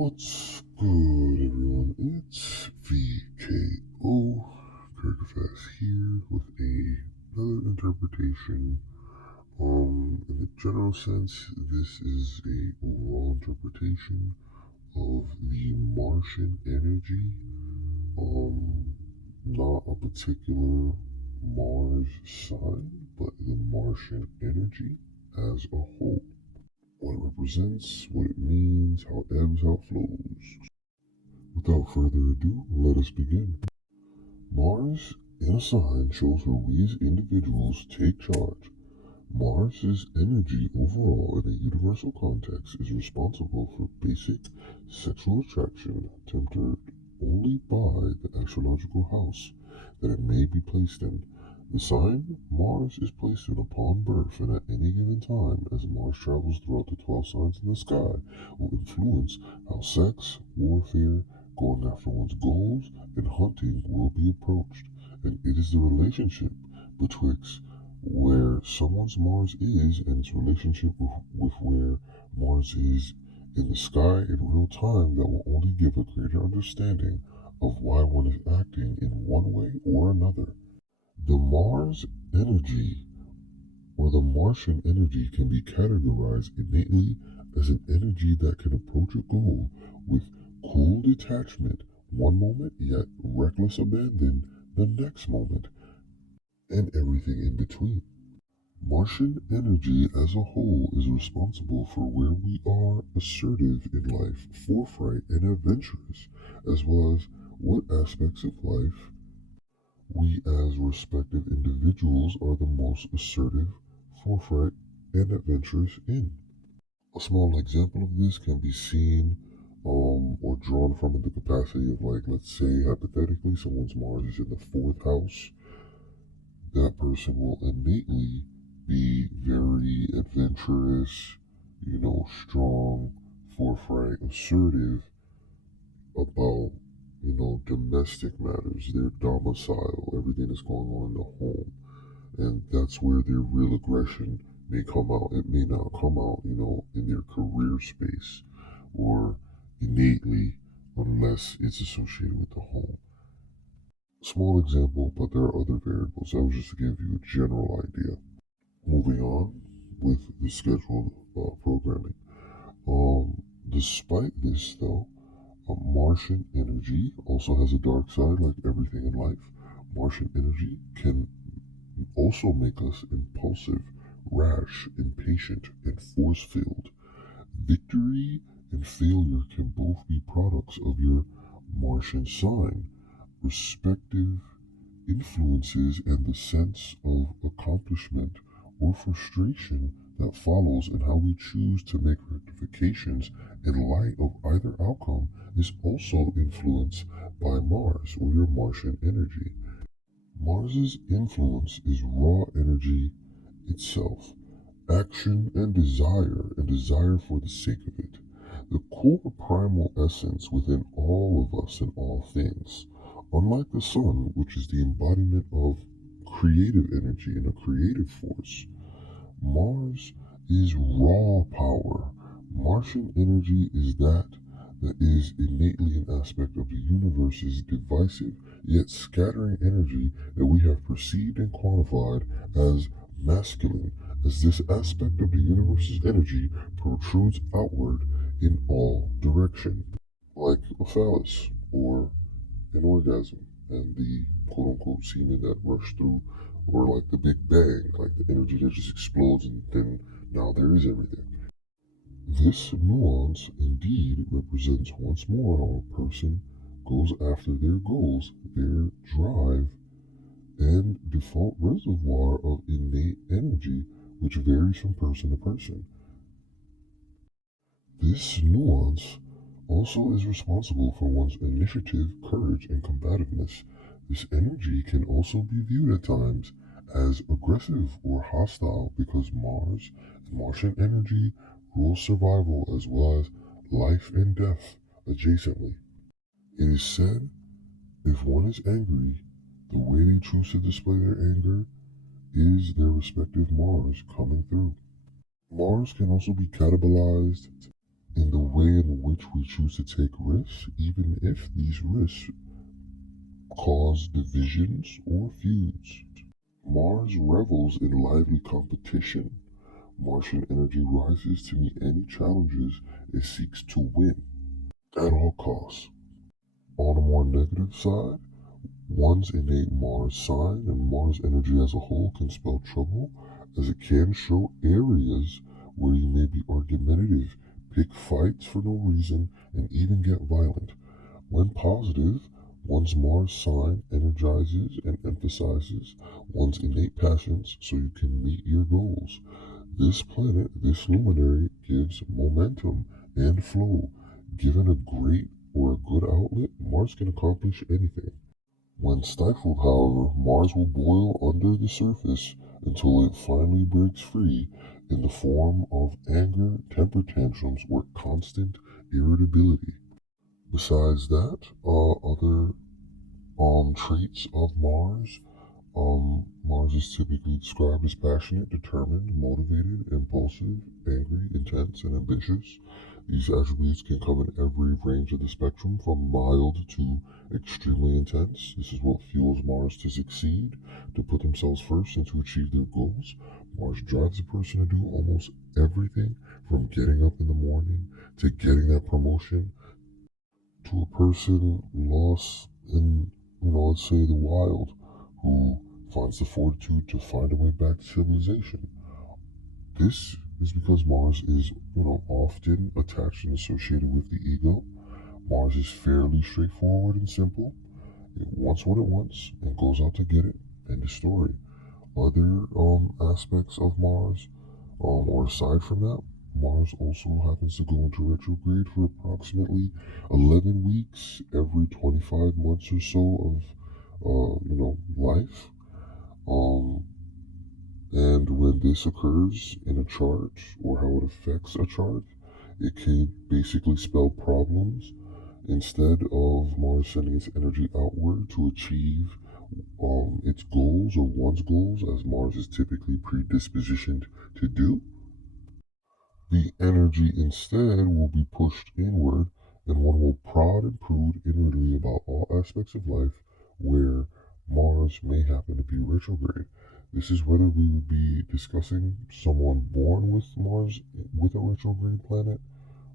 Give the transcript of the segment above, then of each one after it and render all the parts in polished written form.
What's good, everyone? It's V.K.O Kurgaphas here with another interpretation. In the general sense, this is a overall interpretation of the Martian energy. Not a particular Mars sign, but the Martian energy as a whole. What it represents, what it means, how it ebbs, how it flows. Without further ado, let us begin. Mars in a sign shows where we as individuals take charge. Mars's energy overall in a universal context is responsible for basic sexual attraction tempered only by the astrological house that it may be placed in. The sign Mars is placed in upon birth and at any given time as Mars travels throughout the 12 signs in the sky will influence how sex, warfare, going after one's goals, and hunting will be approached. And it is the relationship betwixt where someone's Mars is and its relationship with where Mars is in the sky in real time that will only give a greater understanding of why one is acting in one way or another. The Mars energy or the Martian energy can be categorized innately as an energy that can approach a goal with cool detachment one moment, yet reckless abandon the next moment, and everything in between. Martian energy as a whole is responsible for where we are assertive in life, forthright, and adventurous, as well as what aspects of life we as respective individuals are the most assertive, forthright, and adventurous in. A small example of this can be seen or drawn from the capacity of, like, let's say hypothetically someone's Mars is in the fourth house. That person will innately be very adventurous, strong, forthright, assertive about, domestic matters, their domicile, everything that's going on in the home. And that's where their real aggression may come out. It may not come out, in their career space or innately unless it's associated with the home. Small example, but there are other variables. That was just to give you a general idea. Moving on with the scheduled programming. Despite this, though, Martian energy also has a dark side, like everything in life. Martian energy can also make us impulsive, rash, impatient, and force-filled. Victory and failure can both be products of your Martian sign, respective influences, and the sense of accomplishment or frustration that follows, and how we choose to make rectifications in light of either outcome is also influenced by Mars or your Martian energy. Mars's influence is raw energy itself, action and desire for the sake of it, the core primal essence within all of us and all things. Unlike the sun, which is the embodiment of creative energy and a creative force, Mars is raw power. Martian energy is that is innately an aspect of the universe's divisive yet scattering energy that we have perceived and quantified as masculine, as this aspect of the universe's energy protrudes outward in all direction, like a phallus or an orgasm, and the quote-unquote semen that rushed through, or like the Big Bang, like the energy that just explodes and then now there is everything. This nuance indeed represents once more how a person goes after their goals, their drive, and default reservoir of innate energy, which varies from person to person. This nuance also is responsible for one's initiative, courage, and combativeness. This energy can also be viewed at times as aggressive or hostile because Mars and Martian energy rules survival as well as life and death adjacently. It is said if one is angry, the way they choose to display their anger is their respective Mars coming through. Mars can also be catabolized in the way in which we choose to take risks, even if these risks cause divisions or feuds. Mars revels in lively competition. Martian energy rises to meet any challenges it seeks to win at all costs. On a more negative side, one's innate Mars sign and Mars energy as a whole can spell trouble, as it can show areas where you may be argumentative, pick fights for no reason, and even get violent. When positive, one's Mars sign energizes and emphasizes one's innate passions so you can meet your goals. This planet, this luminary, gives momentum and flow. Given a great or a good outlet, Mars can accomplish anything. When stifled, however, Mars will boil under the surface until it finally breaks free in the form of anger, temper tantrums, or constant irritability. Besides that, other traits of Mars. Mars is typically described as passionate, determined, motivated, impulsive, angry, intense, and ambitious. These attributes can come in every range of the spectrum, from mild to extremely intense. This is what fuels Mars to succeed, to put themselves first, and to achieve their goals. Mars drives a person to do almost everything, from getting up in the morning to getting that promotion, to a person lost in, let's say the wild, who finds the fortitude to find a way back to civilization. This is because Mars is, often attached and associated with the ego. Mars is fairly straightforward and simple. It wants what it wants and goes out to get it. End of story. Other aspects of Mars, or aside from that, Mars also happens to go into retrograde for approximately 11 weeks every 25 months or so of, life. Um, and when this occurs in a chart, or how it affects a chart, it can basically spell problems. Instead of Mars sending its energy outward to achieve its goals or one's goals, as Mars is typically predispositioned to do, the energy instead will be pushed inward, and one will prod and prude inwardly about all aspects of life where Mars may happen to be retrograde. This is whether we would be discussing someone born with Mars with a retrograde planet,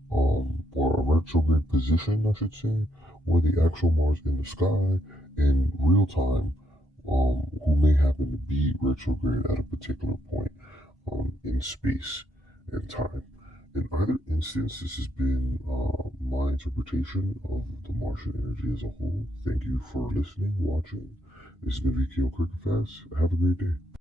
or a retrograde position, I should say, or the actual Mars in the sky in real time, who may happen to be retrograde at a particular point in space and time. In either instance, this has been my interpretation of the Martian energy as a whole. Thank you for listening, watching. This has been V.K.O Kurgaphas. Have a great day.